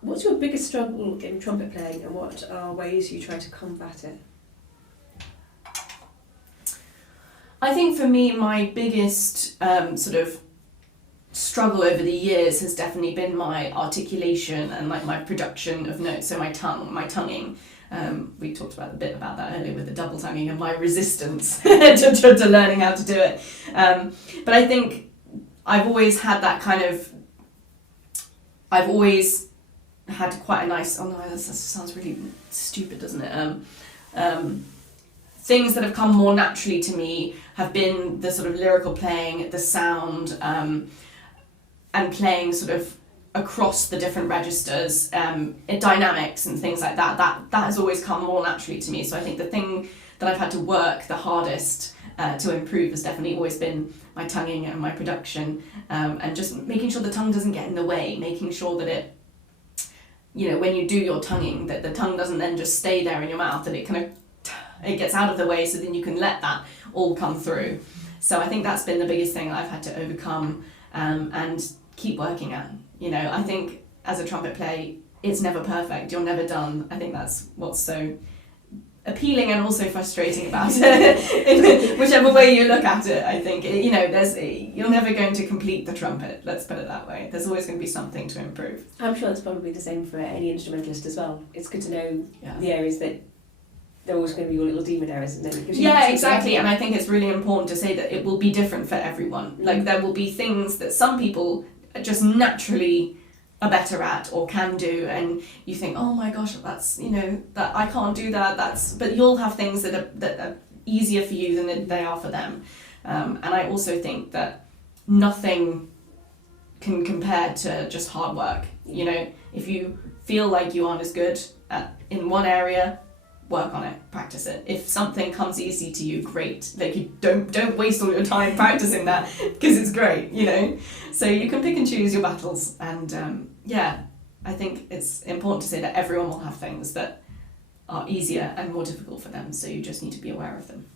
What's your biggest struggle in trumpet playing, and what are ways you try to combat it? I think for me, my biggest sort of struggle over the years has definitely been my articulation and like my production of notes, so my tonguing. We talked about a bit about that earlier with the double tonguing and my resistance to learning how to do it. But I think I've always had that kind of, I've always had quite a nice, oh no, that sounds really stupid, doesn't it? Things that have come more naturally to me have been the sort of lyrical playing, the sound, and playing sort of across the different registers, dynamics and things like that. That has always come more naturally to me. So I think the thing that I've had to work the hardest to improve has definitely always been my tonguing and my production, and just making sure the tongue doesn't get in the way, making sure that it, you know, when you do your tonguing, that the tongue doesn't then just stay there in your mouth, that it kind of, it gets out of the way, so then you can let that all come through. So I think that's been the biggest thing I've had to overcome, and keep working at. You know, I think as a trumpet player, it's never perfect, you're never done. I think that's what's so appealing and also frustrating about it, whichever way you look at it. I think, you know, you're never going to complete the trumpet, let's put it that way. There's always going to be something to improve. I'm sure that's probably the same for any instrumentalist as well. It's good to know Yeah. the areas that they're always going to be your little demon areas, isn't it? Yeah, exactly. And I think it's really important to say that it will be different for everyone. Like, there will be things that some people just naturally are better at or can do, and you think, oh my gosh, that's, you know, that I can't do that. But you'll have things that are easier for you than they are for them. And I also think that nothing can compare to just hard work. You know, if you feel like you aren't as good in one area, work on it, practice it. If something comes easy to you, great. Like, you don't waste all your time practicing that, because it's great, you know. So you can pick and choose your battles, and yeah, I think it's important to say that everyone will have things that are easier and more difficult for them, so you just need to be aware of them.